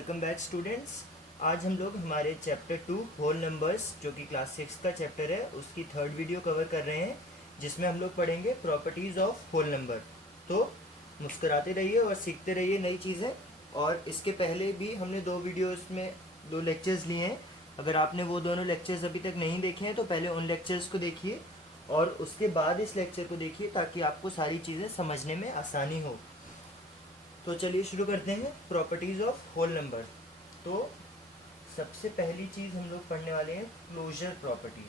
Welcome back students. आज हम लोग हमारे चैप्टर 2 होल नंबर्स जो कि क्लास 6 का चैप्टर है उसकी थर्ड वीडियो कवर कर रहे हैं, जिसमें हम लोग पढ़ेंगे प्रॉपर्टीज़ ऑफ होल नंबर। तो मुस्कुराते रहिए और सीखते रहिए नई चीज़ें। और इसके पहले भी हमने दो वीडियोस में दो लेक्चर्स लिए हैं। अगर आपने वो दोनों लेक्चर्स अभी तक नहीं देखे हैं तो पहले उन लेक्चर्स को देखिए और उसके बाद इस लेक्चर को देखिए ताकि आपको सारी चीज़ें समझने में आसानी हो। तो चलिए शुरू करते हैं प्रॉपर्टीज़ ऑफ होल नंबर। तो सबसे पहली चीज़ हम लोग पढ़ने वाले हैं क्लोजर प्रॉपर्टी।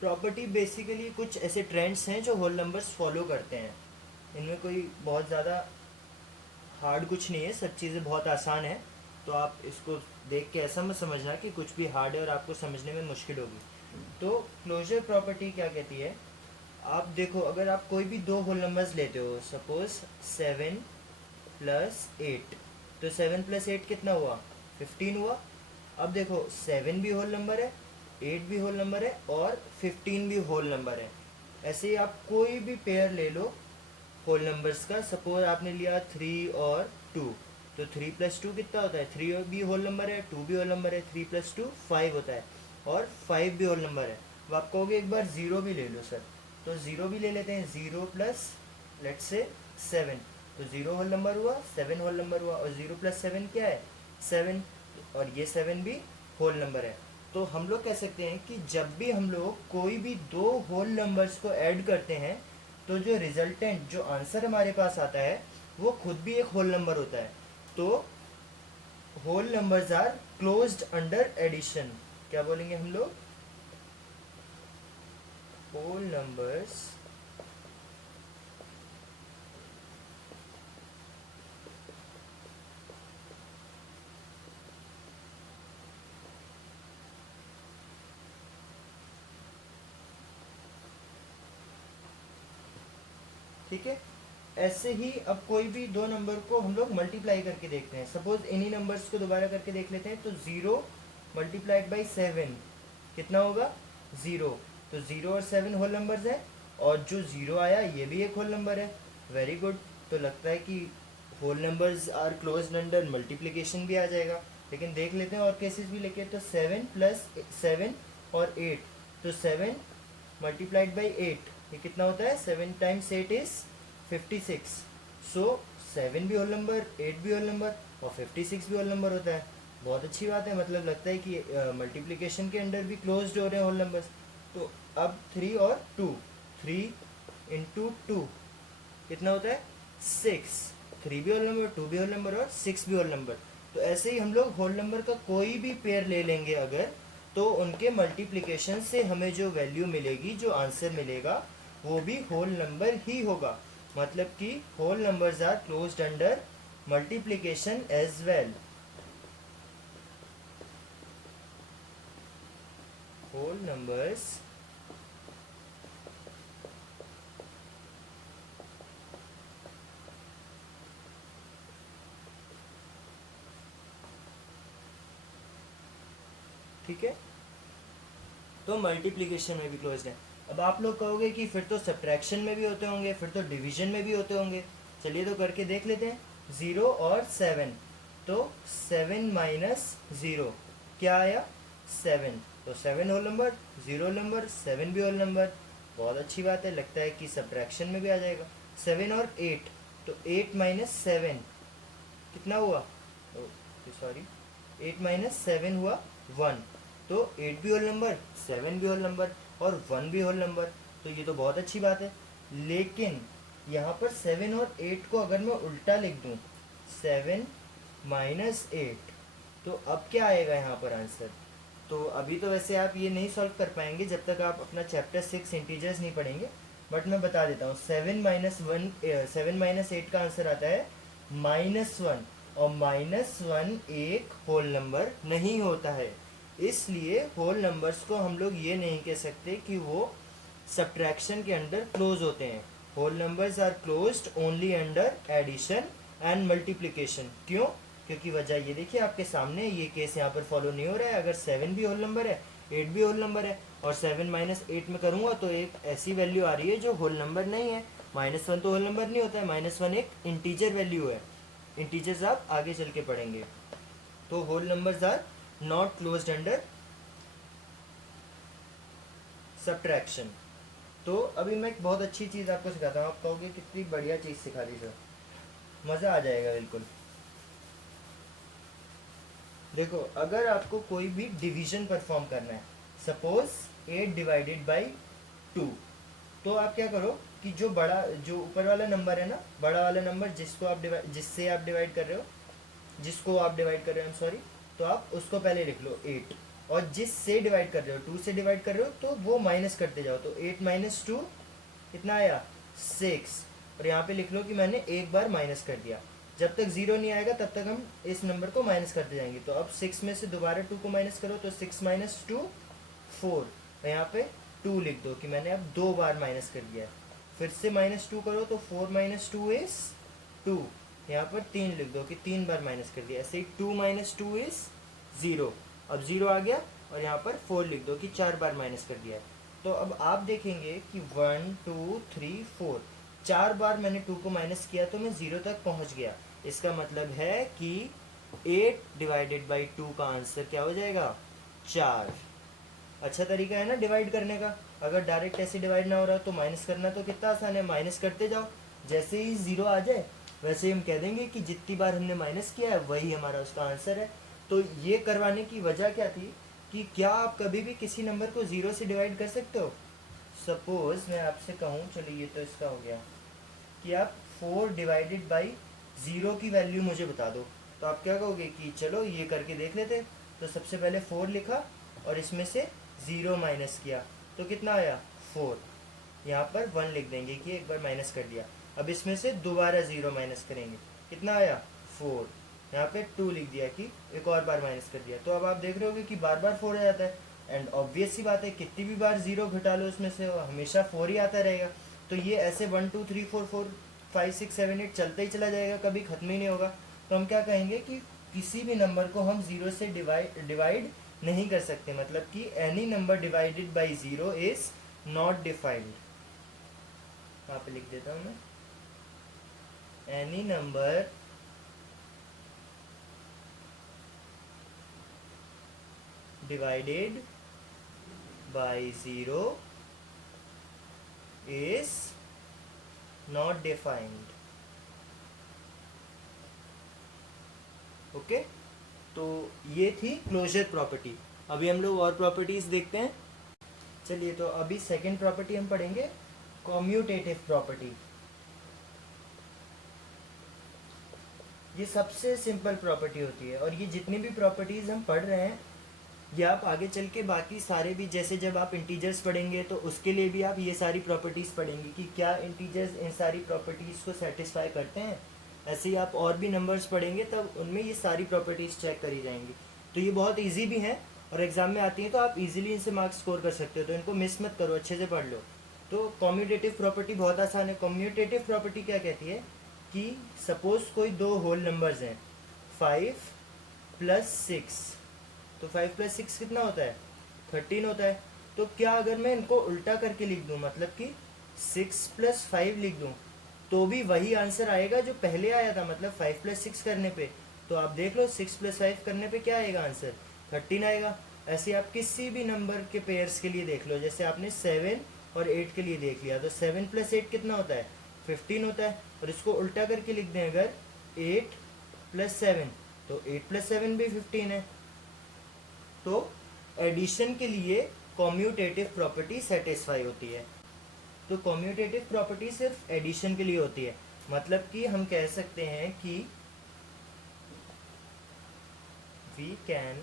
प्रॉपर्टी बेसिकली कुछ ऐसे ट्रेंड्स हैं जो होल नंबर्स फॉलो करते हैं। इनमें कोई बहुत ज़्यादा हार्ड कुछ नहीं है, सब चीज़ें बहुत आसान है। तो आप इसको देख के ऐसा मत समझना कि कुछ भी हार्ड है और आपको समझने में मुश्किल होगी। तो क्लोजर प्रॉपर्टी क्या कहती है, आप देखो अगर आप कोई भी दो होल नंबर्स लेते हो, सपोज 7 प्लस 8, तो 7 प्लस 8 कितना हुआ, 15 हुआ। अब देखो 7 भी होल नंबर है, 8 भी होल नंबर है और 15 भी होल नंबर है। ऐसे ही आप कोई भी पेयर ले लो होल नंबर्स का। सपोज आपने लिया 3 और 2, तो 3 प्लस 2 कितना होता है, 3 भी होल नंबर है, 2 भी होल नंबर है, 3 प्लस 2 5 होता है और 5 भी होल नंबर है। अब आप कहोगे एक बार ज़ीरो भी ले लो सर, तो ज़ीरो भी ले लेते हैं। 0 प्लस लेट्स से 7, तो 0 होल नंबर हुआ, 7 होल नंबर हुआ और 0 प्लस 7 क्या है, 7, और ये 7 भी होल नंबर है। तो हम लोग कह सकते हैं कि जब भी हम लोग कोई भी दो होल नंबर्स को ऐड करते हैं तो जो रिजल्टेंट जो आंसर हमारे पास आता है वो खुद भी एक होल नंबर होता है। तो whole numbers are closed under addition. क्या बोलेंगे हम लोग, होल नंबर्स ठीक है। ऐसे ही अब कोई भी दो नंबर को हम लोग मल्टीप्लाई करके देखते हैं। सपोज इन्हीं नंबर्स को दोबारा करके देख लेते हैं। तो 0 मल्टीप्लाइड बाई 7 कितना होगा, 0। तो 0 और 7 होल नंबर्स हैं और जो 0 आया ये भी एक होल नंबर है। Very good. तो लगता है कि whole numbers are close under multiplication भी आ जाएगा। लेकिन देख लेते हैं और केसेस भी लेके। तो 7 प्लस 7 और 8, तो 7 मल्टीप्लाइड बाई 8 ये कितना होता है, 7 टाइम्स 8 इज 56। सो 7 भी होल नंबर, 8 भी होल नंबर और 56 भी होल नंबर होता है। बहुत अच्छी बात है, मतलब लगता है कि मल्टीप्लिकेशन के अंडर भी क्लोज्ड हो रहे हैं होल नंबर्स। तो अब 3 और 2, 3 इंटू 2 कितना होता है, 6। 3 भी होल नंबर, 2 भी होल नंबर और 6 भी होल नंबर। तो ऐसे ही हम लोग होल नंबर का कोई भी पेयर ले लेंगे अगर, तो उनके मल्टीप्लिकेशन से हमें जो वैल्यू मिलेगी, जो आंसर मिलेगा, वो भी होल नंबर ही होगा। मतलब कि whole numbers are closed under multiplication as well. Whole numbers ठीक है, तो मल्टीप्लिकेशन में भी क्लोज्ड है। अब आप लोग कहोगे कि फिर तो सब्ट्रैक्शन में भी होते होंगे, फिर तो डिवीजन में भी होते होंगे। चलिए तो करके देख लेते हैं। 0 और 7, तो 7 माइनस 0 क्या आया, 7। तो 7 होल नंबर, 0 होल नंबर, 7 भी होल नंबर। बहुत अच्छी बात है, लगता है कि सब्ट्रैक्शन में भी आ जाएगा। 7 और 8, तो 8 माइनस 7 कितना हुआ, सॉरी 8 माइनस 7 हुआ 1। तो 8 भी होल नंबर, 7 भी होल नंबर और 1 भी होल नंबर। तो ये तो बहुत अच्छी बात है। लेकिन यहाँ पर 7 और 8 को अगर मैं उल्टा लिख दूँ, 7 माइनस 8, तो अब क्या आएगा यहाँ पर आंसर। तो अभी तो वैसे आप ये नहीं सॉल्व कर पाएंगे जब तक आप अपना चैप्टर 6 इंटीजर्स नहीं पढ़ेंगे, बट मैं बता देता हूँ। 7 माइनस 8 का आंसर आता है -1, और -1 एक होल नंबर नहीं होता है। इसलिए होल नंबर्स को हम लोग ये नहीं कह सकते कि वो सब्ट्रैक्शन के अंडर क्लोज होते हैं। Whole numbers are closed only under addition and multiplication. क्यों, क्योंकि वजह ये देखिए आपके सामने, ये केस यहाँ पर फॉलो नहीं हो रहा है। अगर 7 भी होल नंबर है 8 भी होल नंबर है, और 7 माइनस 8 में करूँगा तो एक ऐसी वैल्यू आ रही है जो होल नंबर नहीं है। -1 तो होल नंबर नहीं होता है, -1 एक इंटीजर वैल्यू है। इंटीजर्स आप आगे चल के पढ़ेंगे। तो whole numbers are not closed under subtraction. तो अभी मैं एक बहुत अच्छी चीज़ आपको सिखाता हूँ, आप कहोगे कितनी बढ़िया चीज़ सिखा दी सर, मज़ा आ जाएगा बिल्कुल। देखो, अगर आपको कोई भी डिवीजन परफॉर्म करना है, सपोज 8 डिवाइडेड बाई 2, तो आप क्या करो कि जो ऊपर वाला नंबर है ना, बड़ा वाला नंबर जिससे आप डिवाइड कर रहे हो, जिसको आप डिवाइड कर रहे हो, सॉरी, तो आप उसको पहले लिख लो 8, और जिससे डिवाइड कर रहे हो, 2 से डिवाइड कर रहे हो, तो वो माइनस करते जाओ। तो 8 माइनस 2 कितना आया, 6, और यहाँ पे लिख लो कि मैंने एक बार माइनस कर दिया। जब तक जीरो नहीं आएगा तब तक हम इस नंबर को माइनस करते जाएंगे। तो अब 6 में से दोबारा 2 को माइनस करो, तो 6 माइनस 2 4, और यहाँ पे 2 लिख दो कि मैंने अब 2 बार माइनस कर दिया है। फिर से -2 करो तो 4 माइनस 2 इज 2, यहाँ पर 3 लिख दो कि 3 बार माइनस कर दिया। ऐसे ही 2 माइनस 2 इज 0, अब 0 आ गया, और यहाँ पर 4 लिख दो कि 4 बार माइनस कर दिया है। तो अब आप देखेंगे कि 1 2 3 4, 4 बार मैंने 2 को माइनस किया तो मैं 0 तक पहुँच गया। इसका मतलब है कि 8 डिवाइडेड बाई 2 का आंसर क्या हो जाएगा, 4। अच्छा तरीका है ना डिवाइड करने का। अगर डायरेक्ट ऐसे डिवाइड ना हो रहा तो माइनस करना तो कितना आसान है, माइनस करते जाओ, जैसे ही 0 आ जाए वैसे ही हम कह देंगे कि जितनी बार हमने माइनस किया है वही हमारा उसका आंसर है। तो ये करवाने की वजह क्या थी कि क्या आप कभी भी किसी नंबर को 0 से डिवाइड कर सकते हो। सपोज मैं आपसे कहूँ, चलिए ये तो इसका हो गया, कि आप 4 डिवाइडेड बाई 0 की वैल्यू मुझे बता दो, तो आप क्या कहोगे कि चलो ये करके देख लेते। तो सबसे पहले 4 लिखा और इसमें से 0 माइनस किया, तो कितना आया 4, यहाँ पर 1 लिख देंगे कि एक बार माइनस कर दिया। अब इसमें से दोबारा 0 माइनस करेंगे, कितना आया 4, यहाँ पे 2 लिख दिया कि एक और बार माइनस कर दिया। तो अब आप देख रहे होगे कि बार बार 4 आ जाता है, एंड ऑब्वियस सी बात है कितनी भी बार 0 घटा लो उसमें से हमेशा 4 ही आता रहेगा। तो ये ऐसे 1 2 3 4 4 5 6 7 8 चलता ही चला जाएगा, कभी ख़त्म ही नहीं होगा। तो हम क्या कहेंगे कि किसी भी नंबर को हम 0 से डिवाइड नहीं कर सकते, मतलब कि any number divided by 0 is not defined. यहाँ पे लिख देता हूँ मैं, any number divided by 0 is not defined. Okay, तो ये थी क्लोजर प्रॉपर्टी। अभी हम लोग और प्रॉपर्टीज देखते हैं। चलिए, तो अभी सेकंड प्रॉपर्टी हम पढ़ेंगे, कॉम्यूटेटिव प्रॉपर्टी। ये सबसे सिंपल प्रॉपर्टी होती है, और ये जितनी भी प्रॉपर्टीज हम पढ़ रहे हैं ये आप आगे चल के बाकी सारे भी, जैसे जब आप इंटीजर्स पढ़ेंगे तो उसके लिए भी आप ये सारी प्रॉपर्टीज़ पढ़ेंगे कि क्या इंटीजर्स इन सारी प्रॉपर्टीज़ को सेटिस्फाई करते हैं। ऐसे ही आप और भी नंबर्स पढ़ेंगे तब उनमें ये सारी प्रॉपर्टीज़ चेक करी जाएंगी। तो ये बहुत ईजी भी हैं और एग्ज़ाम में आती हैं, तो आप इजीली इनसे मार्क्स स्कोर कर सकते हो। तो इनको मिस मत करो, अच्छे से पढ़ लो। तो कॉम्यूटेटिव प्रॉपर्टी बहुत आसान है। कॉम्यूटेटिव प्रॉपर्टी क्या कहती है कि सपोज कोई दो होल नंबर्स हैं, 5 + 6, तो 5 + 6 कितना होता है, 13 होता है। तो क्या अगर मैं इनको उल्टा करके लिख दूं, मतलब कि 6 + 5 लिख दूं, तो भी वही आंसर आएगा जो पहले आया था, मतलब 5 + 6 करने पे। तो आप देख लो 6 + 5 करने पे क्या आएगा आंसर, 13 आएगा। ऐसे आप किसी भी नंबर के पेयर्स के लिए देख लो, जैसे आपने 7 और 8 के लिए देख लिया, तो 7 + 8 कितना होता है, 15 होता है। और इसको उल्टा करके लिख दें अगर 8 + 7, तो 8 + 7 भी 15 है। तो एडिशन के लिए कॉम्यूटेटिव प्रॉपर्टी सेटिस्फाई होती है। तो कॉम्यूटेटिव प्रॉपर्टी सिर्फ एडिशन के लिए होती है, मतलब कि हम कह सकते हैं कि we can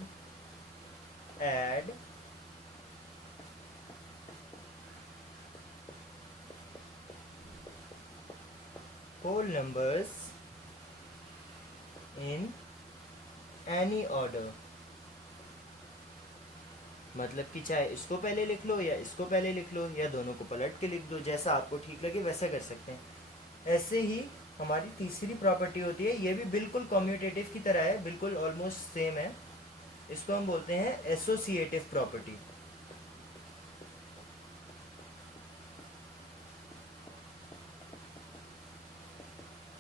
add whole numbers in any order। मतलब कि चाहे इसको पहले लिख लो या इसको पहले लिख लो या दोनों को पलट के लिख दो, जैसा आपको ठीक लगे वैसा कर सकते हैं। ऐसे ही हमारी तीसरी प्रॉपर्टी होती है, ये भी बिल्कुल कॉम्यूटेटिव की तरह है, बिल्कुल ऑलमोस्ट सेम है। इसको हम बोलते हैं एसोसिएटिव प्रॉपर्टी।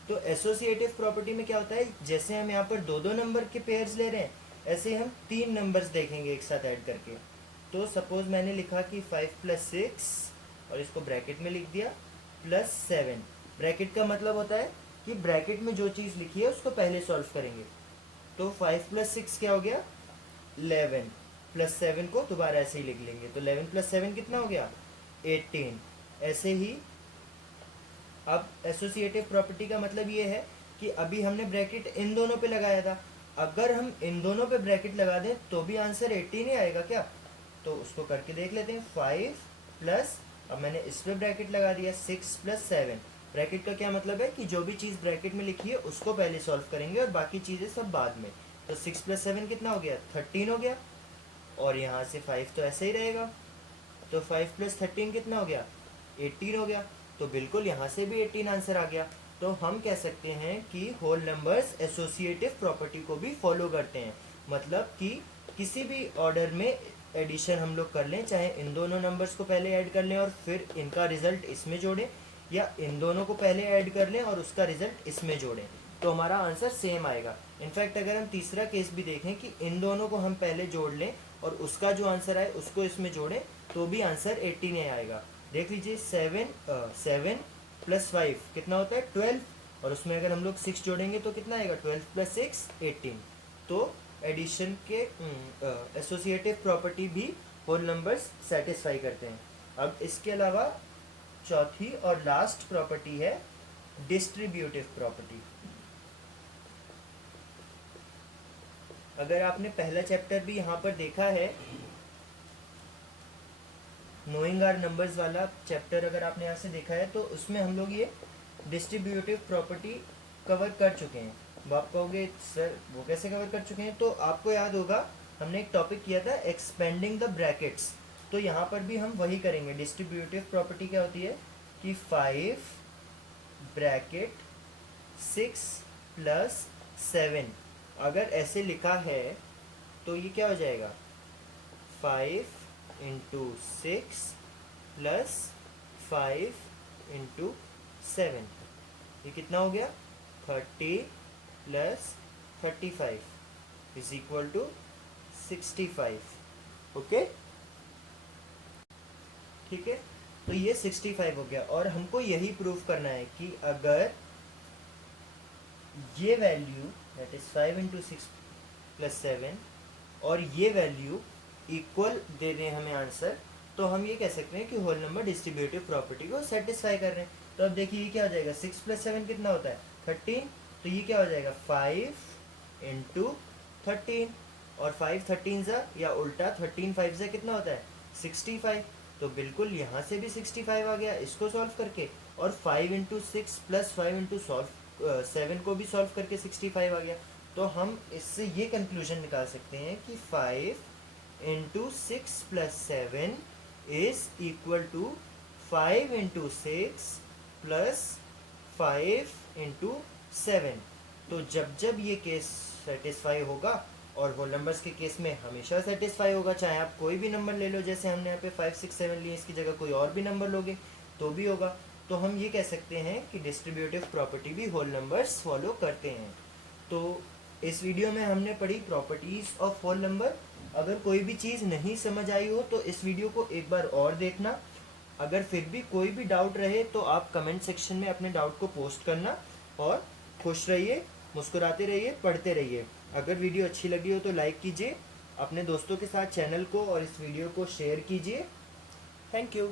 तो एसोसिएटिव प्रॉपर्टी में क्या होता है, जैसे हम यहाँ पर दो दो नंबर के पेयर्स ले रहे हैं, ऐसे हम तीन नंबर्स देखेंगे एक साथ ऐड करके। तो सपोज मैंने लिखा कि 5 + 6 और इसको ब्रैकेट में लिख दिया +7। ब्रैकेट का मतलब होता है कि ब्रैकेट में जो चीज़ लिखी है उसको पहले सॉल्व करेंगे। तो 5 + 6 क्या हो गया 11, +7 को दोबारा ऐसे ही लिख लेंगे, तो 11 + 7 कितना हो गया 18। ऐसे ही अब एसोसिएटिव प्रॉपर्टी का मतलब ये है कि अभी हमने ब्रैकेट इन दोनों पे लगाया था, अगर हम इन दोनों पे ब्रैकेट लगा दें तो भी आंसर 18 ही आएगा क्या। तो उसको करके देख लेते हैं। 5 प्लस, अब मैंने इस पे ब्रैकेट लगा दिया 6 + 7। ब्रैकेट का क्या मतलब है कि जो भी चीज़ ब्रैकेट में लिखी है उसको पहले सॉल्व करेंगे और बाकी चीज़ें सब बाद में। तो 6 + 7 कितना हो गया 13 हो गया, और यहाँ से 5 तो ऐसे ही रहेगा, तो 5 + 13 कितना हो गया 18 हो गया। तो बिल्कुल यहाँ से भी 18 आंसर आ गया। तो हम कह सकते हैं कि होल नंबर्स एसोसिएटिव प्रॉपर्टी को भी फॉलो करते हैं, मतलब कि किसी भी ऑर्डर में एडिशन हम लोग कर लें, चाहे इन दोनों नंबर्स को पहले ऐड कर लें और फिर इनका रिजल्ट इसमें जोड़ें, या इन दोनों को पहले ऐड कर लें और उसका रिजल्ट इसमें जोड़ें, तो हमारा आंसर सेम आएगा। इनफैक्ट अगर हम तीसरा केस भी देखें कि इन दोनों को हम पहले जोड़ लें और उसका जो आंसर आए उसको इसमें जोड़ें, तो भी आंसर 18 ही आएगा। देख लीजिए 7 + 5 कितना होता है 12, और उसमें अगर हम लोग 6 जोड़ेंगे तो कितना आएगा 12 + 6 18। तो एडिशन के एसोसिएटिव प्रॉपर्टी भी होल नंबर्स सेटिस्फाई करते हैं। अब इसके अलावा चौथी और लास्ट प्रॉपर्टी है डिस्ट्रीब्यूटिव प्रॉपर्टी। अगर आपने पहला चैप्टर भी यहाँ पर देखा है, नोइंग आर नंबर्स वाला चैप्टर अगर आपने यहाँ से देखा है, तो उसमें हम लोग ये डिस्ट्रीब्यूटिव प्रॉपर्टी कवर कर चुके हैं। अब आप कहोगे सर वो कैसे कवर कर चुके हैं, तो आपको याद होगा हमने एक टॉपिक किया था एक्सपेंडिंग द ब्रैकेट्स, तो यहाँ पर भी हम वही करेंगे। डिस्ट्रीब्यूटिव प्रॉपर्टी क्या होती है कि 5 ब्रैकेट 6 + 7 अगर ऐसे लिखा है तो ये क्या हो जाएगा 5 × 6 + 5 × 7, ये कितना हो गया 30 + 35 = 65। ओके ठीक है, तो ये 65 हो गया। और हमको यही प्रूव करना है कि अगर ये वैल्यू दैट इज 5 × 6 + 7 और ये वैल्यू इक्वल दे दें हमें आंसर, तो हम ये कह सकते हैं कि होल नंबर डिस्ट्रीब्यूटिव प्रॉपर्टी को सेटिस्फाई कर रहे हैं। तो अब देखिए ये क्या हो जाएगा 6 + 7 कितना होता है 13, तो ये क्या हो जाएगा 5 × 13, और 5 13 या उल्टा 13 5 कितना होता है 65। तो बिल्कुल यहाँ से भी 65 आ गया इसको सॉल्व करके, और 5 × 6 + 5 × 7 को भी सॉल्व करके 65 आ गया। तो हम इससे ये कंक्लूजन निकाल सकते हैं कि 5 × 6 + 7 = 5 × 6 + 5 × 7। तो जब जब ये केस सेटिस्फाई होगा, और होल नंबर्स के केस में हमेशा सेटिस्फाई होगा, चाहे आप कोई भी नंबर ले लो, जैसे हमने यहाँ पे 5 6 7 लिए, इसकी जगह कोई और भी नंबर लोगे तो भी होगा। तो हम ये कह सकते हैं कि डिस्ट्रीब्यूटिव प्रॉपर्टी भी होल नंबर्स फॉलो करते हैं। तो इस वीडियो में हमने पढ़ी प्रॉपर्टीज ऑफ होल नंबर। अगर कोई भी चीज़ नहीं समझ आई हो तो इस वीडियो को एक बार और देखना। अगर फिर भी कोई भी डाउट रहे तो आप कमेंट सेक्शन में अपने डाउट को पोस्ट करना, और खुश रहिए, मुस्कुराते रहिए, पढ़ते रहिए। अगर वीडियो अच्छी लगी हो तो लाइक कीजिए, अपने दोस्तों के साथ चैनल को और इस वीडियो को शेयर कीजिए। Thank you.